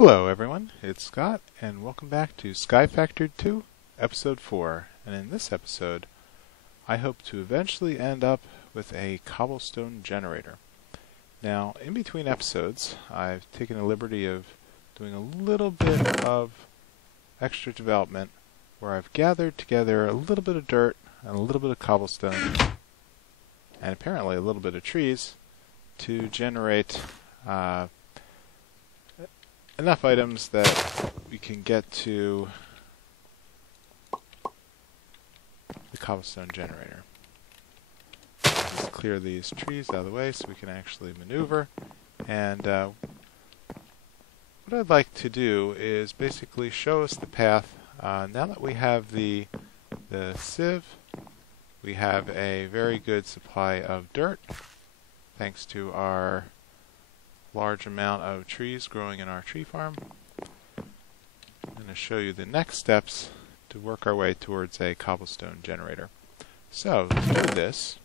Hello everyone, it's Scott, and welcome back to Sky Factored 2, Episode 4. And in this episode, I hope to eventually end up with a cobblestone generator. Now, in between episodes, I've taken the liberty of doing a little bit of extra development where I've gathered together a little bit of dirt and a little bit of cobblestone, and apparently a little bit of trees, to generate enough items that we can get to the cobblestone generator. Just clear these trees out of the way so we can actually maneuver. And what I'd like to do is basically show us the path. Now that we have the sieve, we have a very good supply of dirt, thanks to our large amount of trees growing in our tree farm. I'm going to show you the next steps to work our way towards a cobblestone generator. So, to do this,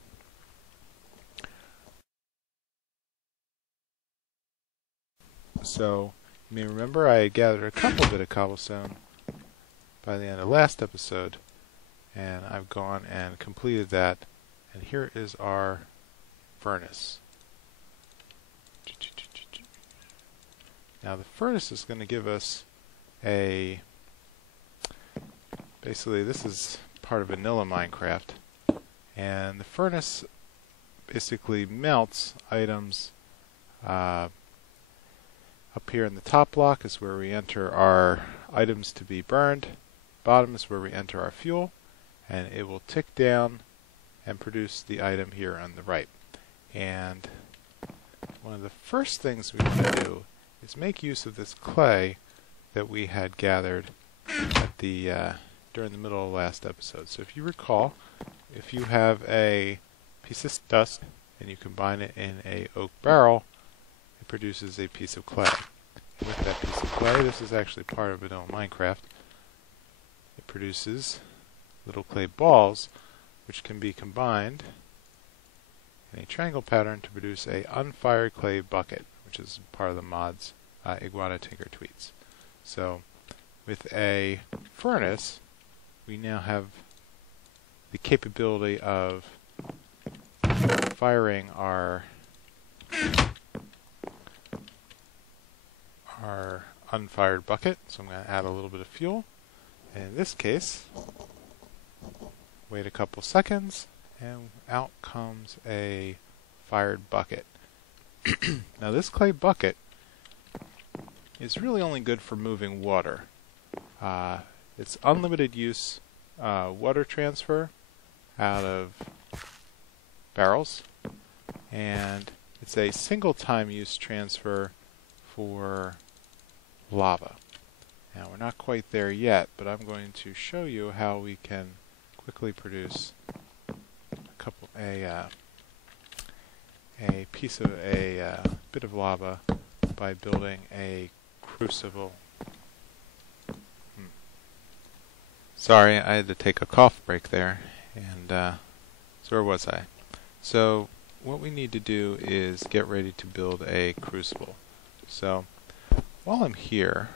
you may remember I gathered a couple bit of cobblestone by the end of last episode, and I've gone and completed that, and here is our furnace. Now the furnace is going to give us basically this is part of vanilla Minecraft, and the furnace basically melts items. Up here in the top block is where we enter our items to be burned. Bottom is where we enter our fuel, and it will tick down and produce the item here on the right. And one of the first things we want to do is make use of this clay that we had gathered at during the middle of last episode. So if you recall, if you have a piece of dust and you combine it in a oak barrel, it produces a piece of clay. And with that piece of clay, this is actually part of vanilla Minecraft, it produces little clay balls which can be combined in a triangle pattern to produce a unfired clay bucket, which is part of the mods Iguana Tinker Tweets. So with a furnace, we now have the capability of firing our unfired bucket. So I'm going to add a little bit of fuel. And in this case, wait a couple seconds, and out comes a fired bucket. Now this clay bucket is really only good for moving water. It's unlimited use water transfer out of barrels, and it's a single time use transfer for lava. Now we're not quite there yet, but I'm going to show you how we can quickly produce a bit of lava by building a crucible. Sorry, I had to take a cough break there, and so where was I? So what we need to do is get ready to build a crucible. So while I'm here,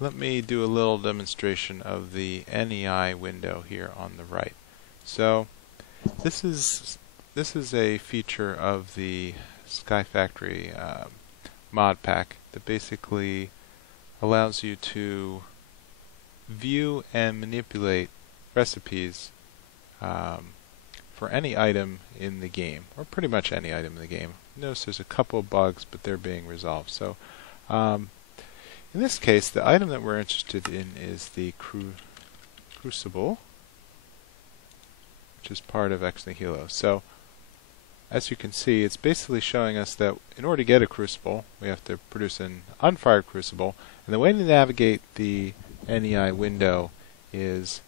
let me do a little demonstration of the Nei window here on the right. So this is a feature of the Sky Factory mod pack that basically allows you to view and manipulate recipes for any item in the game, or pretty much any item in the game. Notice there's a couple of bugs, but they're being resolved. So in this case, the item that we're interested in is the Crucible, which is part of Ex Nihilo. So as you can see, it's basically showing us that in order to get a crucible, we have to produce an unfired crucible. And the way to navigate the Nei window is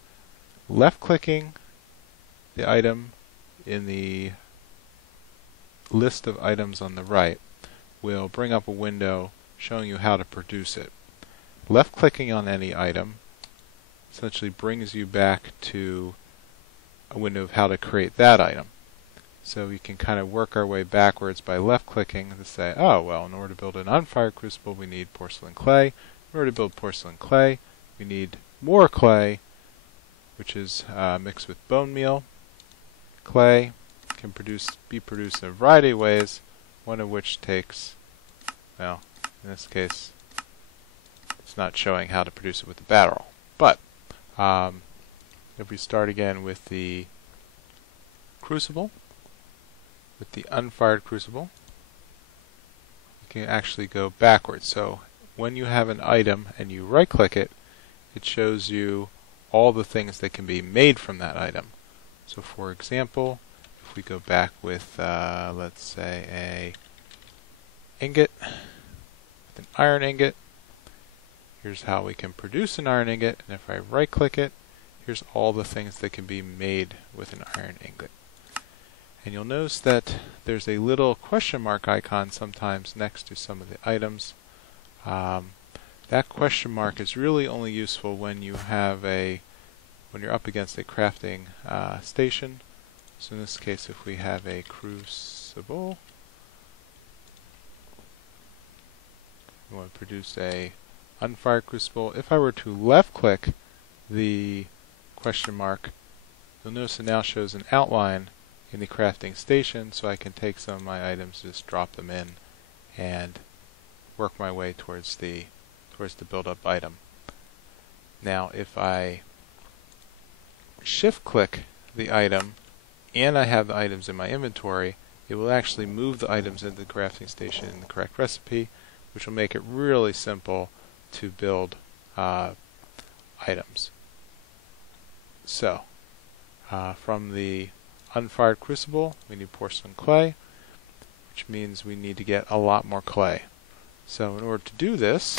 left-clicking the item in the list of items on the right will bring up a window showing you how to produce it. Left-clicking on any item essentially brings you back to a window of how to create that item. So we can kind of work our way backwards by left-clicking to say, oh, well, in order to build an unfired crucible, we need porcelain clay. In order to build porcelain clay, we need more clay, which is mixed with bone meal. Clay can be produced in a variety of ways, one of which takes, well, in this case, it's not showing how to produce it with the barrel. But if we start again with the crucible, with the unfired crucible, you can actually go backwards. So when you have an item and you right-click it, it shows you all the things that can be made from that item. So for example, if we go back with, let's say, a ingot, with an iron ingot, here's how we can produce an iron ingot, and if I right-click it, here's all the things that can be made with an iron ingot. And you'll notice that there's a little question mark icon sometimes next to some of the items. That question mark is really only useful when you have when you're up against a crafting station. So in this case, if we have a crucible, we want to produce a unfired crucible. If I were to left-click the question mark, you'll notice it now shows an outline in the crafting station, so I can take some of my items, just drop them in, and work my way towards the build-up item. Now, if I shift-click the item, and I have the items in my inventory, it will actually move the items into the crafting station in the correct recipe, which will make it really simple to build items. So, from the unfired crucible, we need porcelain clay, which means we need to get a lot more clay. So in order to do this,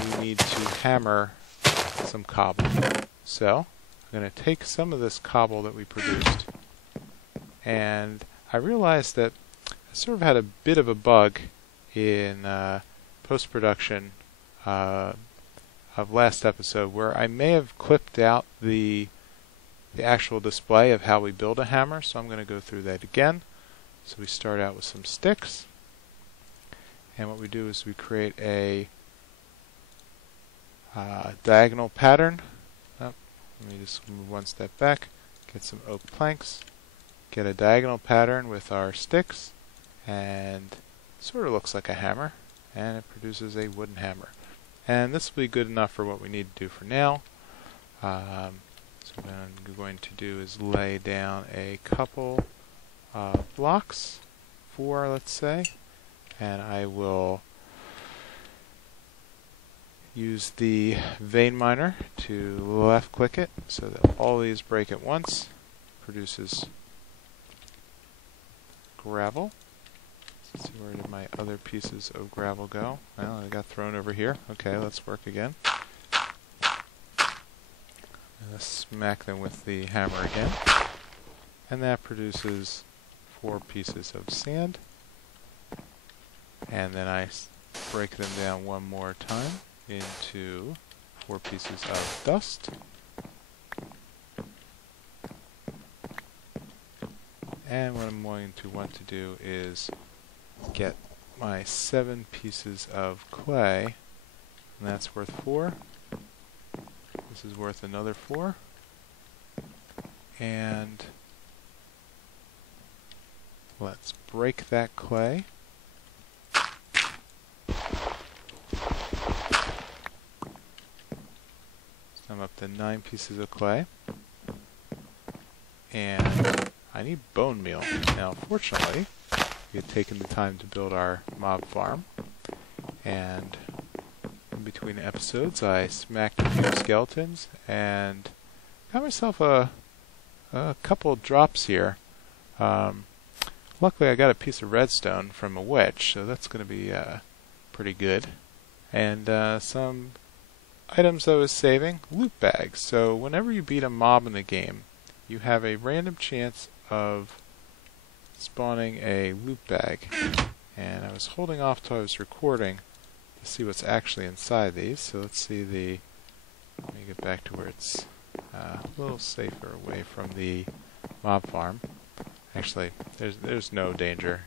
we need to hammer some cobble. So I'm going to take some of this cobble that we produced, and I realized that I sort of had a bit of a bug in post-production of last episode where I may have clipped out the actual display of how we build a hammer, so I'm going to go through that again. So we start out with some sticks, and what we do is we create a diagonal pattern. Let me just move one step back, get some oak planks, get a diagonal pattern with our sticks, and it sort of looks like a hammer, and it produces a wooden hammer. And this will be good enough for what we need to do for now. So what I'm going to do is lay down a couple blocks, 4 let's say, and I will use the vein miner to left click it so that all these break at once, produces gravel. Let's see, where did my other pieces of gravel go? Well, they got thrown over here. Okay, let's work again. Smack them with the hammer again, and that produces 4 pieces of sand, and then I break them down one more time into 4 pieces of dust, and what I'm going to want to do is get my 7 pieces of clay, and that's worth 4. This is worth another 4, and let's break that clay. So I'm up to 9 pieces of clay, and I need bone meal. Now, fortunately, we had taken the time to build our mob farm, and in between episodes I smacked a few skeletons and got myself a couple drops here. Luckily I got a piece of redstone from a witch, so that's going to be pretty good. And some items I was saving, loot bags. So whenever you beat a mob in the game, you have a random chance of spawning a loot bag. And I was holding off till I was recording to see what's actually inside these. So let's see let me get back to where it's a little safer away from the mob farm. Actually, there's no danger.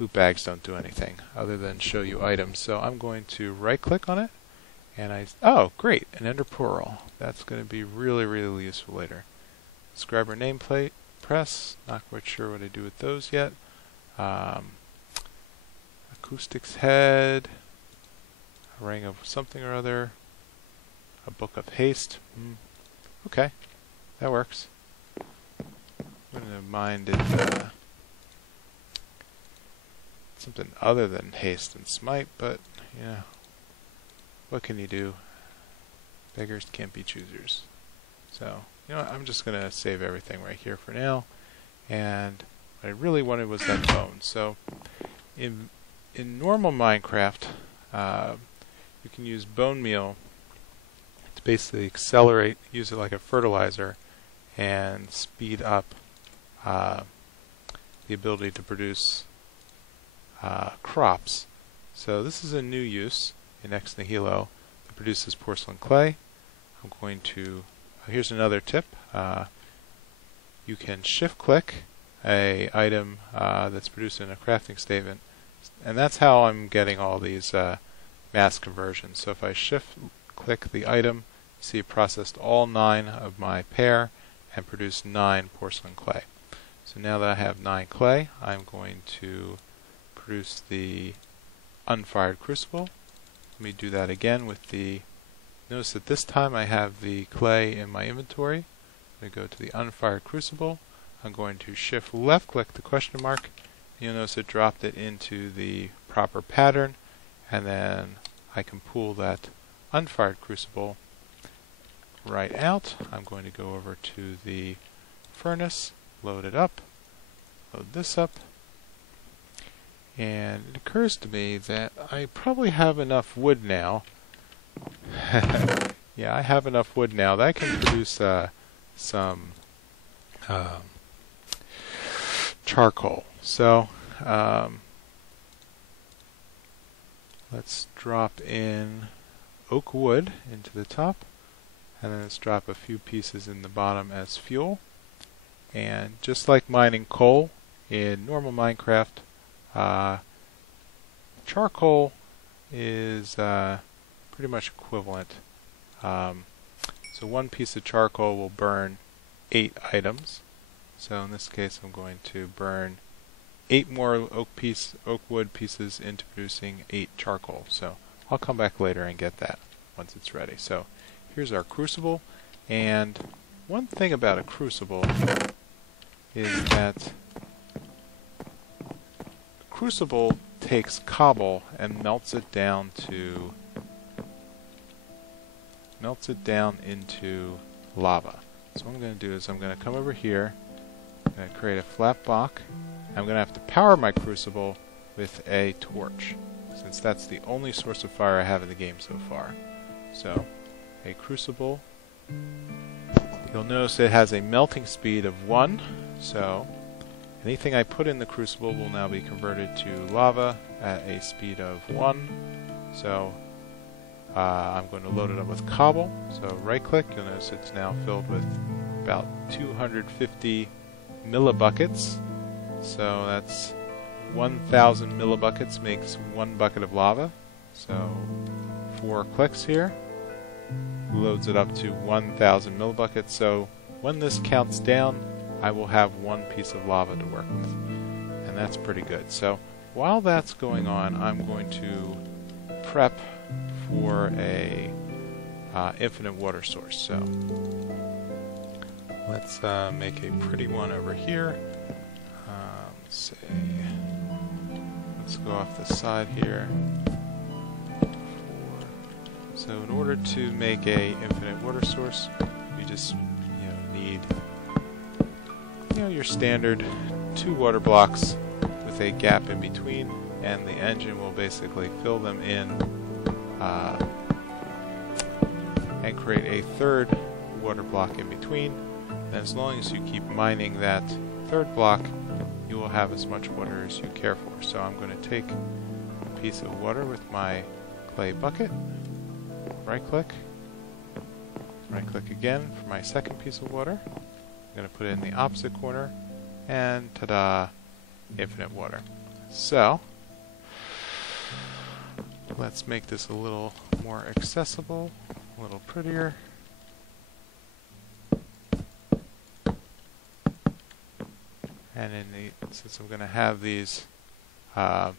Loot bags don't do anything other than show you items. So I'm going to right-click on it, and oh, great, an ender pearl. That's going to be really, really useful later. Let's grab our nameplate, press. Not quite sure what I do with those yet. Acoustics head, a ring of something or other, a book of haste. Okay, that works. Wouldn't have minded something other than haste and smite, but yeah, what can you do? Beggars can't be choosers. So, you know what, I'm just going to save everything right here for now. And what I really wanted was that bone. So, in normal Minecraft, you can use bone meal to basically accelerate, use it like a fertilizer, and speed up the ability to produce crops. So this is a new use in Ex Nihilo. It produces porcelain clay. I'm going to, here's another tip. You can shift click a item that's produced in a crafting statement, and that's how I'm getting all these mass conversions. So if I shift click the item, see it processed all 9 of my pear and produced 9 porcelain clay. So now that I have 9 clay, I'm going to produce the unfired crucible. Let me do that again with the, notice that this time I have the clay in my inventory. I'm going to go to the unfired crucible. I'm going to shift left click the question mark. You'll notice it dropped it into the proper pattern, and then I can pull that unfired crucible right out. I'm going to go over to the furnace, load it up, load this up, and it occurs to me that I probably have enough wood now. Yeah, I have enough wood now that I can produce some charcoal. So let's drop in oak wood into the top, and then let's drop a few pieces in the bottom as fuel. And just like mining coal in normal Minecraft, charcoal is pretty much equivalent. So one piece of charcoal will burn 8 items. So in this case I'm going to burn 8 more oak wood pieces into producing 8 charcoal. So I'll come back later and get that once it's ready. So here's our crucible, and one thing about a crucible is that crucible takes cobble and melts it down into lava. So what I'm going to do is I'm going to come over here, I'm going to create a flat block. I'm going to have to power my crucible with a torch, since that's the only source of fire I have in the game so far. So a crucible, you'll notice it has a melting speed of 1, so anything I put in the crucible will now be converted to lava at a speed of 1. So I'm going to load it up with cobble. So right click, you'll notice it's now filled with about 250 millibuckets. So that's 1,000 millibuckets makes 1 bucket of lava. So 4 clicks here loads it up to 1,000 millibuckets. So when this counts down, I will have 1 piece of lava to work with, and that's pretty good. So while that's going on, I'm going to prep for a infinite water source. So let's make a pretty one over here. Let's go off the side here. So in order to make a infinite water source, you just need your standard 2 water blocks with a gap in between, and the engine will basically fill them in and create a 3rd water block in between. And as long as you keep mining that 3rd block, you will have as much water as you care for. So I'm going to take a piece of water with my clay bucket, right click again for my 2nd piece of water, I'm going to put it in the opposite corner, and ta-da, infinite water. So, let's make this a little more accessible, a little prettier. And since I'm going to have these flat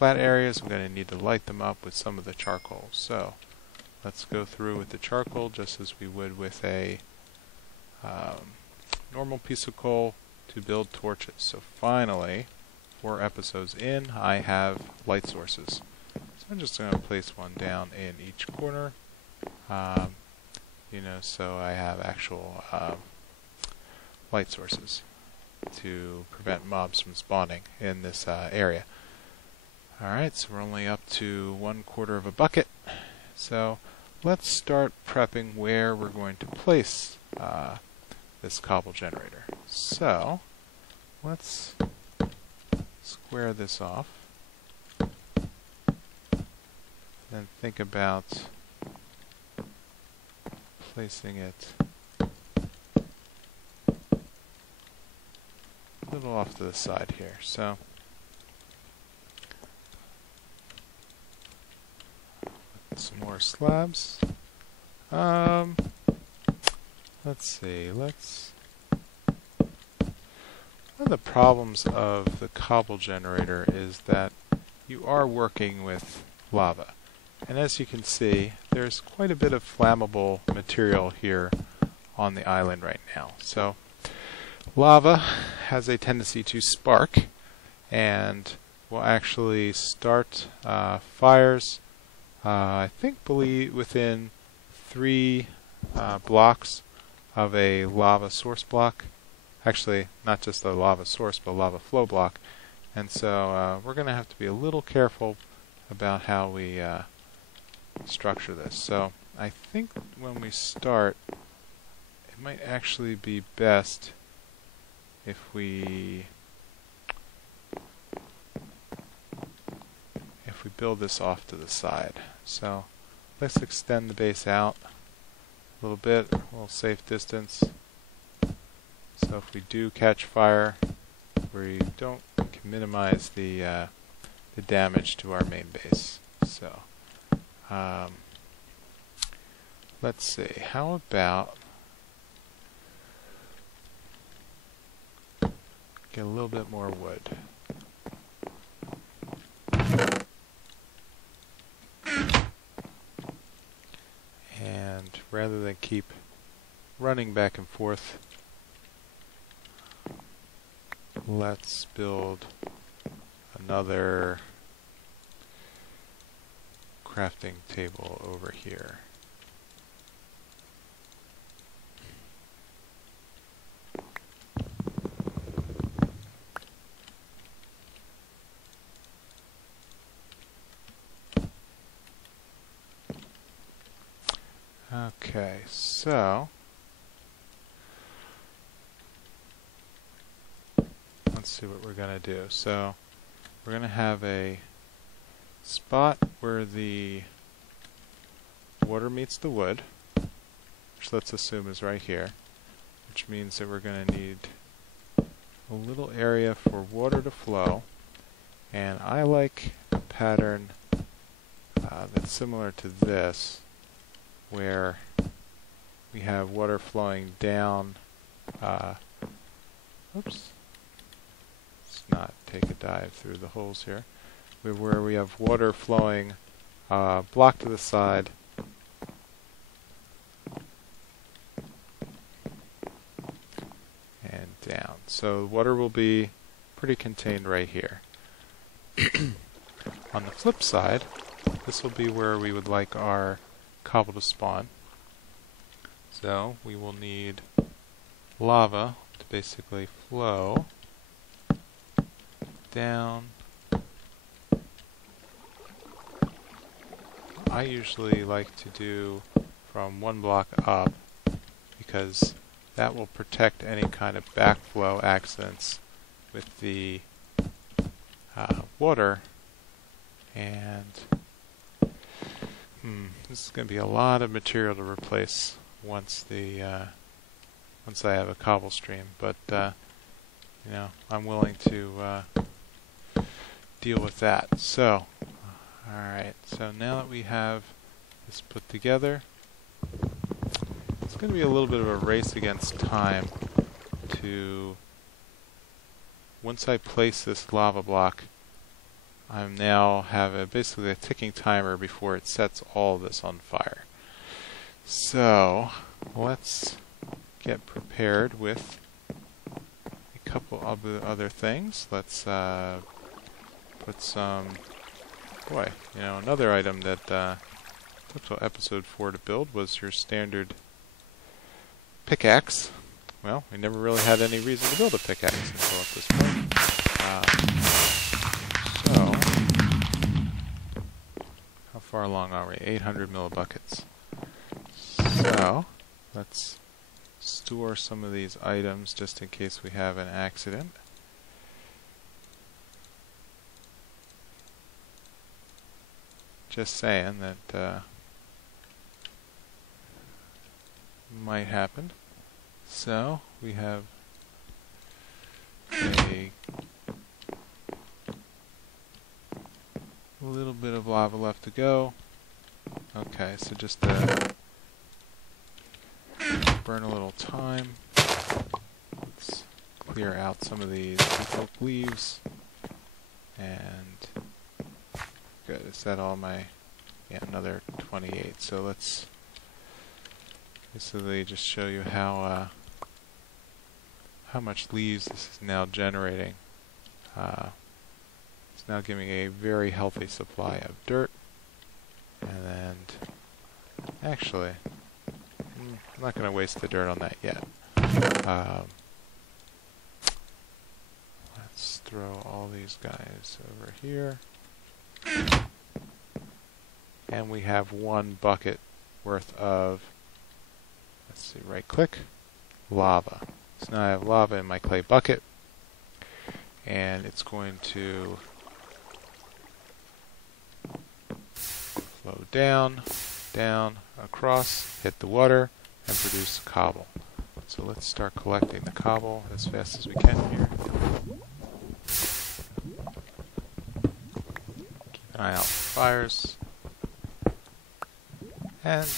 areas, I'm going to need to light them up with some of the charcoal. So let's go through with the charcoal just as we would with a normal piece of coal to build torches. So finally, 4 episodes in, I have light sources. So I'm just going to place one down in each corner, so I have actual light sources to prevent mobs from spawning in this area. Alright, so we're only up to 1/4 of a bucket. So let's start prepping where we're going to place this cobble generator. So let's square this off and think about placing it a little off to the side here. So some more slabs. Let's see. One of the problems of the cobble generator is that you are working with lava. And as you can see, there's quite a bit of flammable material here on the island right now. So lava has a tendency to spark and will actually start fires, I believe within 3 blocks of a lava source block. Actually, not just a lava source, but a lava flow block. And so we're going to have to be a little careful about how we structure this. So I think when we start, it might actually be best if we build this off to the side. So let's extend the base out a little bit, a little safe distance. So if we do catch fire, we can minimize the damage to our main base. So let's see, how about get a little bit more wood. And rather than keep running back and forth, let's build another crafting table over here. Okay, so let's see what we're going to do. So we're going to have a spot where the water meets the wood, which let's assume is right here, which means that we're going to need a little area for water to flow. And I like a pattern that's similar to this, where we have water flowing down. Oops. Let's not take a dive through the holes here. Where we have water flowing block to the side and down. So water will be pretty contained right here. On the flip side, this will be where we would like our cobble to spawn. So we will need lava to basically flow down. I usually like to do from 1 block up because that will protect any kind of backflow accidents with the water. And this is going to be a lot of material to replace once once I have a cobble stream. But you know, I'm willing to deal with that. So, alright, so now that we have this put together, it's going to be a little bit of a race against time to, once I place this lava block, I now have basically a ticking timer before it sets all of this on fire. So, let's get prepared with a couple of other things. Let's put some, boy, you know, another item that took till episode 4 to build was your standard pickaxe. Well, we never really had any reason to build a pickaxe until at this point. So, how far along are we? 800 millibuckets. So, let's store some of these items just in case we have an accident. Just saying that might happen. So we have a little bit of lava left to go. Okay, so just burn a little time. Let's clear out some of these oak leaves. And good, is that all my, yeah, another 28. So let's basically just show you how much leaves this is now generating. It's now giving a very healthy supply of dirt. And actually, I'm not going to waste the dirt on that yet. Let's throw all these guys over here. And we have 1 bucket worth of, let's see, right click, lava. So now I have lava in my clay bucket, and it's going to flow down, across, hit the water, and produce cobble. So let's start collecting the cobble as fast as we can here. Keep an eye out for fires. And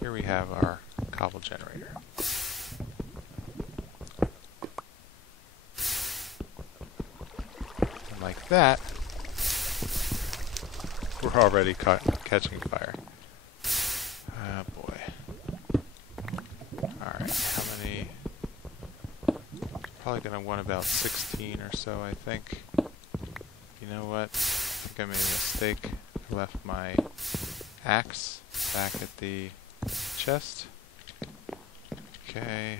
here we have our cobble generator. And like that, we're already catching fire. Ah, boy. Alright, how many? Probably going to want about 16 or so, I think. You know what? I think I made a mistake. I left my axe back at the chest. Okay.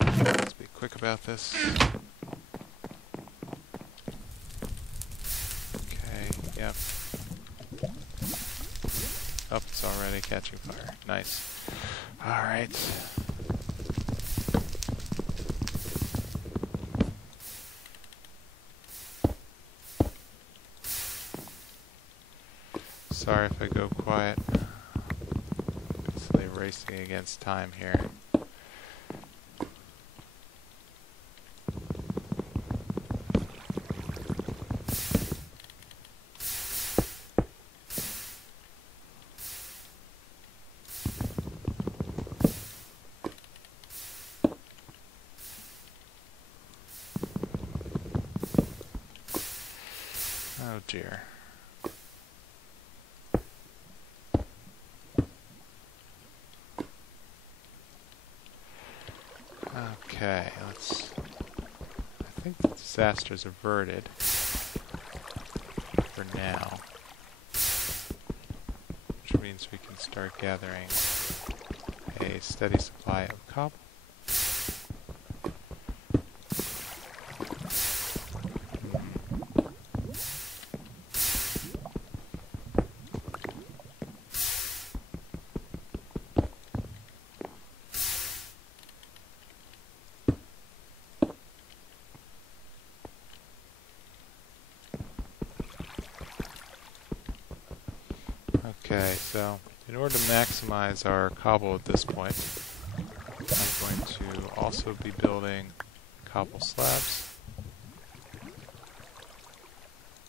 Let's be quick about this. Okay, yep. Oh, it's already catching fire. Nice. Alright. Sorry if I go quiet. Basically racing against time here. Oh dear. Okay, I think the disaster's averted for now, which means we can start gathering a steady supply of cobble. Okay, so in order to maximize our cobble at this point, going to also be building cobble slabs,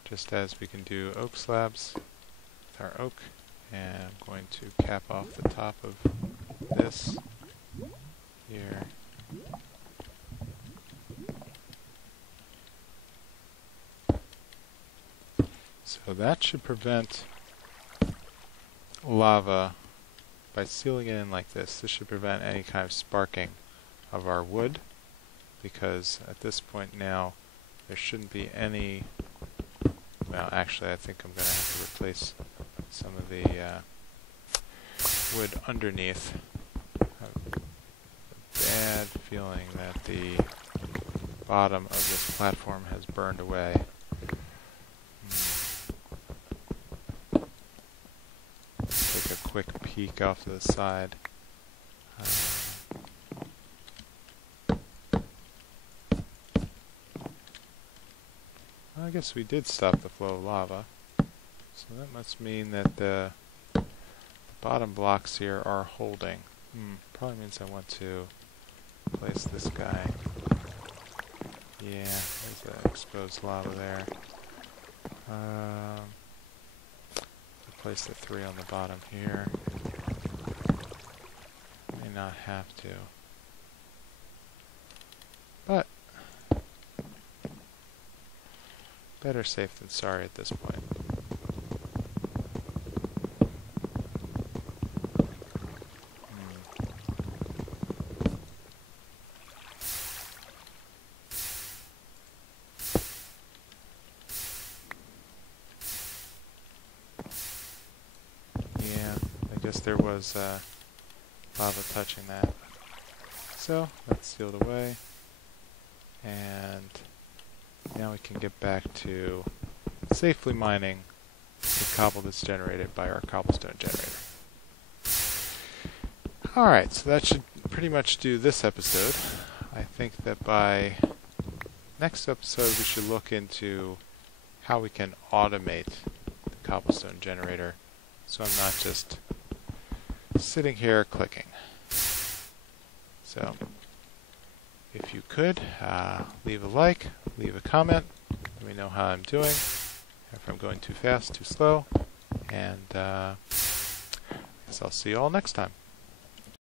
just as we can do oak slabs with our oak. And I'm going to cap off the top of this here. So that should prevent lava by sealing it in like this. This should prevent any kind of sparking of our wood, because at this point now there shouldn't be any. Well, actually I think I'm going to have to replace some of the wood underneath. I have a bad feeling that the bottom of this platform has burned away. Take a quick peek off to the side. I guess we did stop the flow of lava. So that must mean that the bottom blocks here are holding. Probably means I want to place this guy. Yeah, there's the exposed lava there. Place the 3 on the bottom here. May not have to. But better safe than sorry at this point. There was lava touching that. So that's sealed away, and now we can get back to safely mining the cobble that's generated by our cobblestone generator. Alright, so that should pretty much do this episode. I think that by next episode we should look into how we can automate the cobblestone generator, so I'm not just sitting here clicking. So if you could leave a like, leave a comment, let me know how I'm doing, if I'm going too fast, too slow, and I guess I'll see you all next time.